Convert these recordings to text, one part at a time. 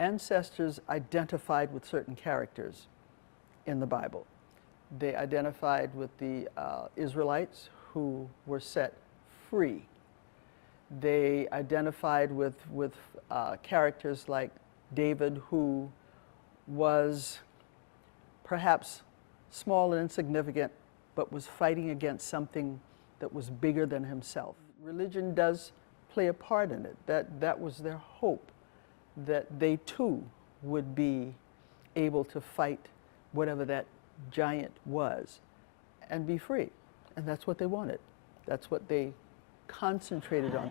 ancestors identified with certain characters in the Bible. They identified with the Israelites who were set free. They identified with characters like David, who was perhaps small and insignificant, but was fighting against something that was bigger than himself. Religion does play a part in it. That was their hope, that they too would be able to fight whatever that giant was and be free. And that's what they wanted. That's what they concentrated on.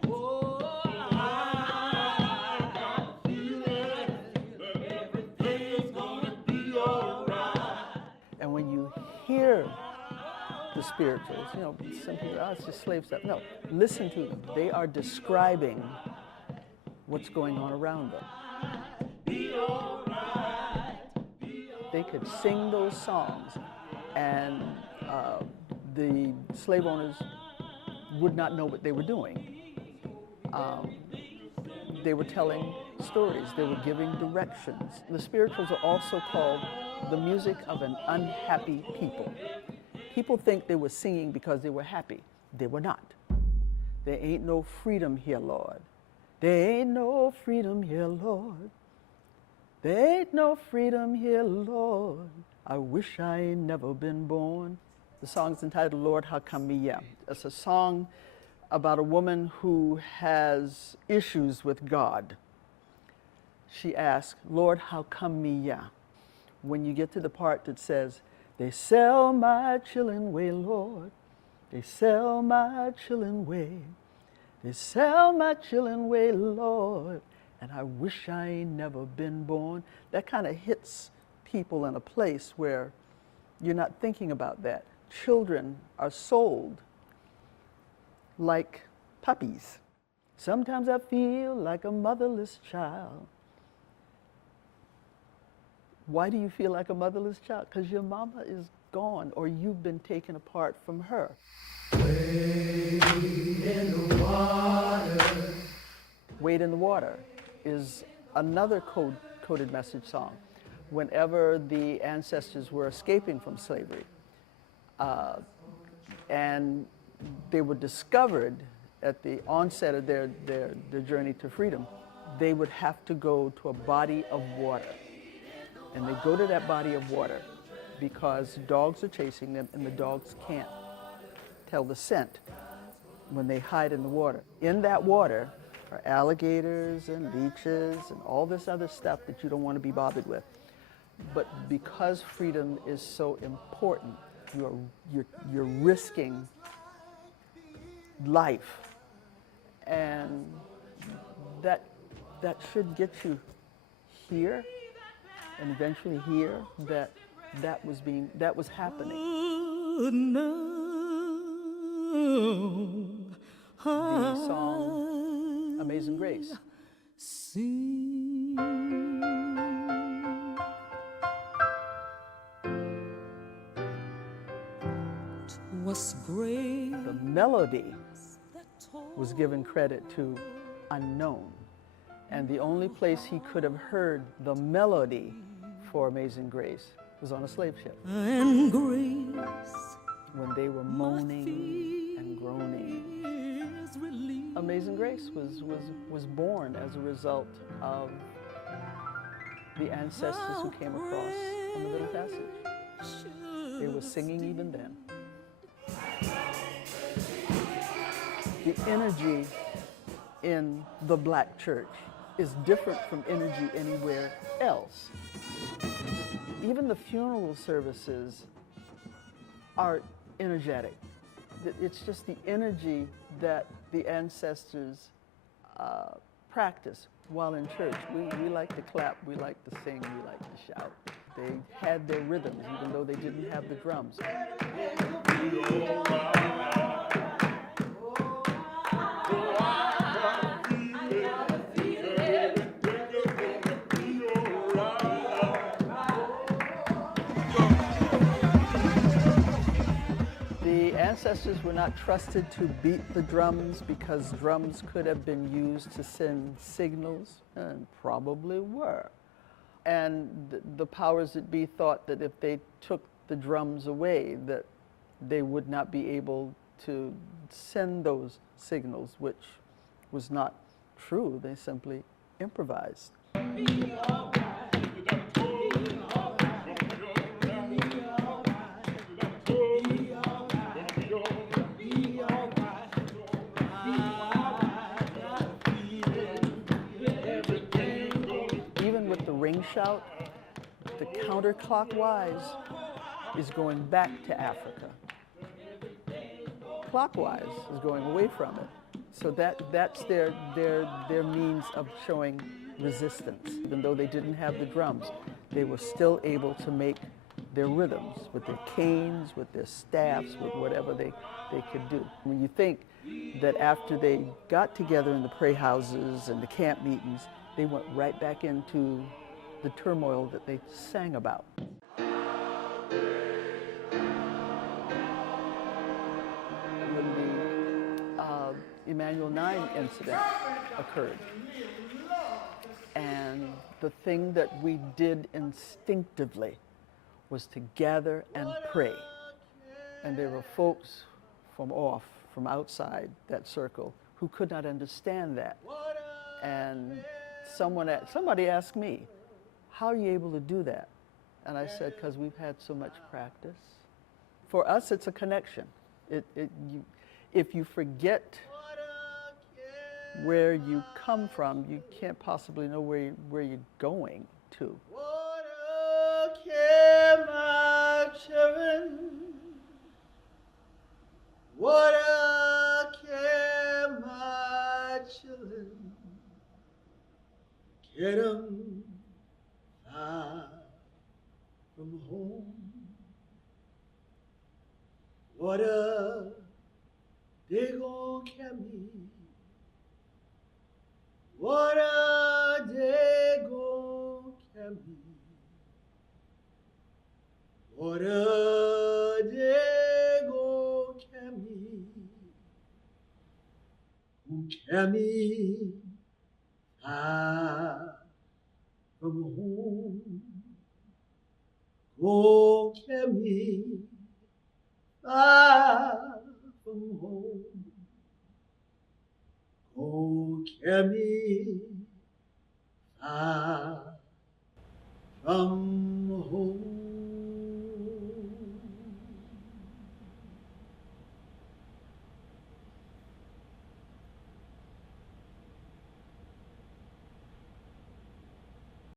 And when you hear the spirituals, you know, some people, oh, it's just slave stuff. No, listen to them. They are describing what's going on around them. They could sing those songs, and the slave owners would not know what they were doing. They were telling stories. They were giving directions. The spirituals are also called the music of an unhappy people. People think they were singing because they were happy. They were not. There ain't no freedom here, Lord. There ain't no freedom here, Lord. There ain't no freedom here, Lord. I wish I ain't never been born. The song's entitled, Lord, How Come Me Yeah? It's a song about a woman who has issues with God. She asks, Lord, how come me yeah? When you get to the part that says, they sell my chillin' way, Lord. They sell my chillin' way. They sell my chillin' way, Lord. And I wish I ain't never been born. That kind of hits people in a place where you're not thinking about that. Children are sold like puppies. Sometimes I feel like a motherless child. Why do you feel like a motherless child? Because your mama is gone, or you've been taken apart from her. Wade in the water. Wade in the water is another coded message song. Whenever the ancestors were escaping from slavery, and they were discovered at the onset of their journey to freedom, they would have to go to a body of water. And they go to that body of water because dogs are chasing them, and the dogs can't tell the scent when they hide in the water. In that water are alligators and leeches and all this other stuff that you don't want to be bothered with. But because freedom is so important, you're risking life, and that should get you here, and eventually here, that was happening. The song Amazing Grace. The melody was given credit to Unknown. And the only place he could have heard the melody for Amazing Grace was on a slave ship. And grace, when they were moaning and groaning. Amazing Grace was born as a result of the ancestors who came across on the Middle Passage. They were singing even then. The energy in the black church is different from energy anywhere else. Even the funeral services are energetic. It's just the energy that the ancestors practice while in church. We like to clap, we like to sing, we like to shout. They had their rhythms, even though they didn't have the drums. The ancestors were not trusted to beat the drums because drums could have been used to send signals, and probably were. And the powers that be thought that if they took the drums away, that they would not be able to send those signals, which was not true. They simply improvised. Even with the ring shout, the counterclockwise is going back to Africa. Clockwise is going away from it. So that's their means of showing resistance. Even though they didn't have the drums, they were still able to make their rhythms with their canes, with their staffs, with whatever they could do. When you think that after they got together in the pray houses and the camp meetings, they went right back into the turmoil that they sang about. When the Emmanuel 9 incident occurred, and the thing that we did instinctively was to gather and pray. And there were folks from outside that circle who could not understand that. And somebody asked me, how are you able to do that? And I said, because we've had so much practice. For us, it's a connection. If you forget where you come from, you can't possibly know where you're going to. What a care, my children, get 'em far from home. What a they gon' carry me. What a they gon' carry me. What a day go carry me, who carry me far from home. Go carry me far from home. Go carry me